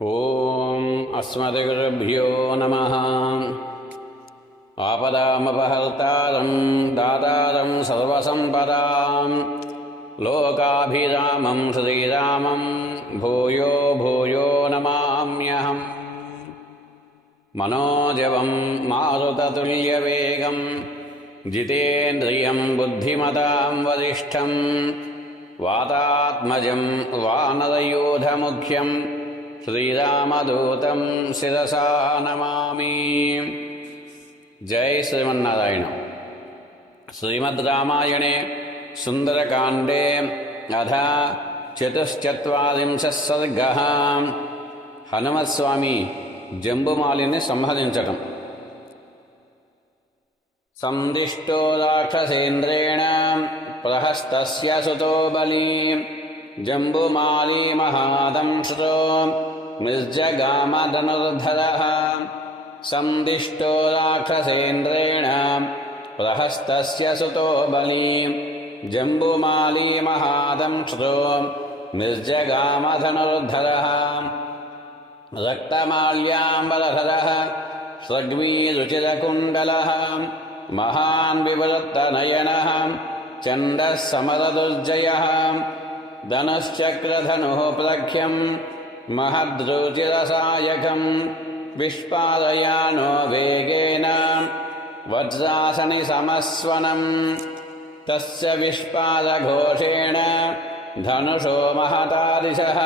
ಓಂ ಅಸ್ಮದ್ಗುರುಭ್ಯೋ ನಮಃ. ಆಪದಾಮಪಹರ್ತಾರಂ ದಾತಾರಂ ಸರ್ವಸಂಪದಾಂ ಲೋಕಾಭಿರಾಮಂ ಶ್ರೀರಾಮಂ ಭೂಯೋ ಭೂಯೋ ನಮಾಮ್ಯಹಂ. ಮನೋಜವಂ ಮಾರುತತುಲ್ಯವೇಗಂ ಜಿತೇಂದ್ರಿಯಂ ಬುದ್ಧಿಮತಾಂ ವರಿಷ್ಠಂ ವಾತಾತ್ಮಜಂ ವಾನರಯೂಥಮುಖ್ಯಂ ಶ್ರೀರಾಮದೂತಂ ಶಿರಸಾ ನಮಾಮಿ. ಜೈ ಶ್ರೀಮನ್ನಾರಾಯಣ. ಶ್ರೀಮದ್ ರಾಮಾಯಣೆ ಸುಂದರಕಾಂಡೇ ಅಥ చతుశ్చత్వారింశः सर्गः. హనుమత్స్వామి జంబుమాలిని సంహరించటం. సందిష్టో రాక్షసేంద్రేణ ప్రహస్తస్య సుతో బలి జంబుమాలి మహాదంశ్రో నిర్జగామధనుర్ధరః. సందిష్టో రాక్షసేంద్రేణ ప్రహస్తస్య సుతో బలి జంబుమాలి మహాదంశ్రో నిర్జగామధనుర్ధరః. రక్తమాల్యాంబరధరః స్రగ్వీరుచిరకుండలః మహాన్ వివృత్తనయనః చండః సమరదుర్జయః. ధనుశ్చక్రధనుః ప్రఖ్యం మహద్రుచిరసాయకం విష్పాదయానో వేగేన వజ్రాసని సమస్వనం. తస్య విష్పాదఘోషేణ ధనుషో మహతాదిశః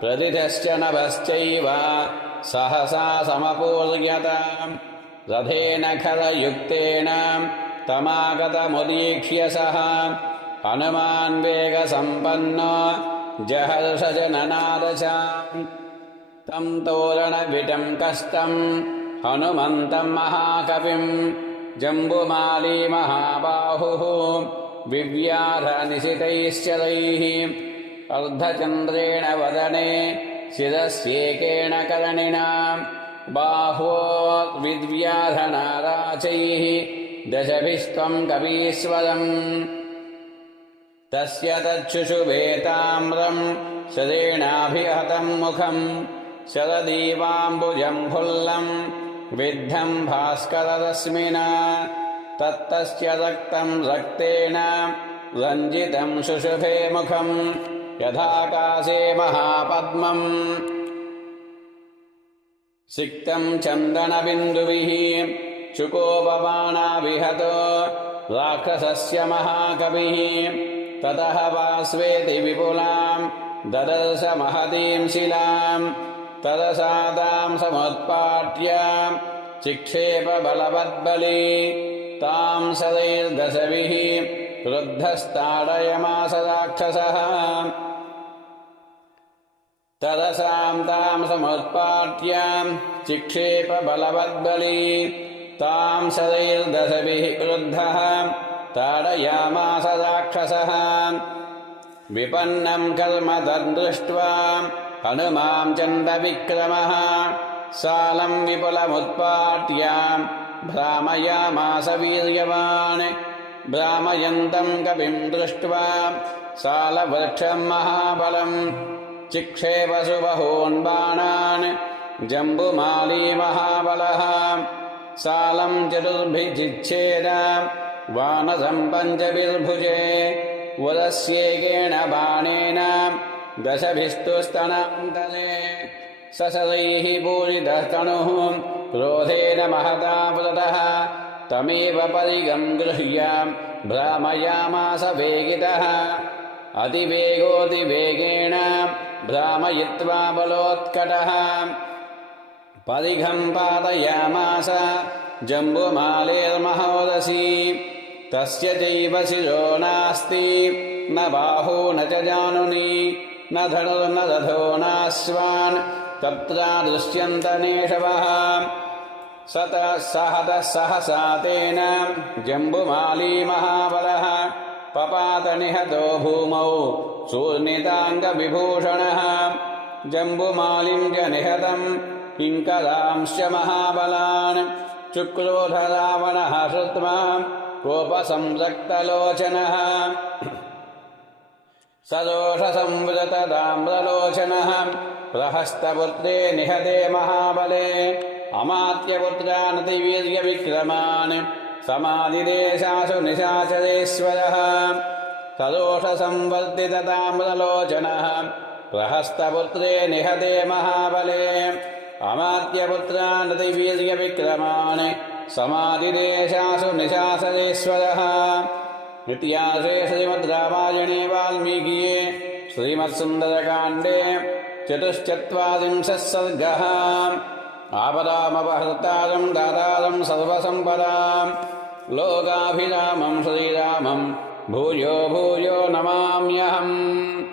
ప్రదిశశ్చ నభశ్చైవ సహసా సమపూర్యత. రథేన ఖరయుక్తేన తమాగతముదీక్ష్య సః హనుమాన్ వేగసంపన్నో జహర్షజననాద చ. తం తోరణవిటం కష్టం హనుమంతం మహాకవిం జంబుమాలి మహాబాహుః వివ్యాధనిశితైశ్చరైః. అర్ధచంద్రేణ వదనే శిరస్యేకేణ కర్ణినా బాహ్వో విద్వ్యాధనారాచైః దశభిస్త్వం కపీశ్వరం. తస్య తచ్చుషుభే తామ్రం శరేణాభిహతం ముఖం శరదీవాంబుజం ఫుల్లం విద్ధం భాస్కరరశ్మినా. తత్తస్య రక్తం రక్తేన రంజితం శుశుభే ముఖం యథాకాశే మహాపద్మం సిక్తం చందనబిందుభిః. శుకోపబాణావిహతో రాక్షసస్య మహాకవిః తతః పార్శ్వేతి విపులాం దదర్శ మహతీం శిలాం. తదసా తాం సముత్పాట్య చిక్షేప బలవద్బలీ తాం శరైర్దశభిః క్రుద్ధస్తాడయమాస రాక్షసః. తదసాం తాం సముత్పాట్య చిక్షేప బలవద్బలీ తాం శరైర్దశభిః క్రుద్ధః తాడయామాస రాక్షసః. విపన్నం కర్మ తద్దృష్ట్వా హనుమాం చండవిక్రమః సాలం విపులముత్పాట్య భ్రామయామాస వీర్యవాన్. భ్రామయంతం కవిం దృష్ట్వా సాలవృక్షం మహాబలం చిక్షేపసు బహూన్ బాణాన్ జంబుమాలి మహాబలః. సాలం చతుర్భిశ్చిచ్ఛేద వానరం పంచభిర్భుజే వరస్యేకేణ బాణేన దశభిస్తు స్తనాంతరే. సశరైః పూరితః తనుః క్రోధేన మహతా పురతః తమేవ పరిగం గృహ్య భ్రామయామాస వేగితః. అతివేగోతివేగేణ భ్రామయిత్వా బలోత్కటః పరిఘం పాతయామాస జంబుమాలేర్మహోదసీ. తస్య చైవ శిరో నాస్తి న బాహో న చ జానుని న ధనుర్న రథో నాశ్వాన్ తత్రాదృశ్యంత నేషవః. సహతః సహసా తేన జంబుమాలి మహాబలః పపాత నిహతో భూమౌ శూర్ణితాంగవిభూషణః. జంబుమాలిం చ నిహతం కింకరాంశ్చ మహాబలాన్ చుక్రోధ రావణః శ్రుత్వా కోపసంరక్తలోచనః. सदोषसंवृतताम्रलोचनः प्रहस्तपुत्रे निहते महाबले अमात्यपुत्रानतिवीर्यविक्रमान् समाधिदेशासु निशाचरेश्वरः सदोषसंवर्धितताम्रलोचनः प्रहस्तपुत्रे निहते महाबले अमात्यपुत्रानतिवीर्यविक्रमान् समाधिदेशासु निशाचरेश्वरः इतिहासे श्रीमद्रामायणे वाल्मीकिये श्रीमत्सुन्दरकाण्डे 44 सर्गः। आपदामपहर्तारं दातारं सर्वसम्पदां लोकाभिरामं श्रीरामं भूयो भूयो नमाम्यहम्।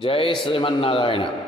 जय श्रीमन्नारायण।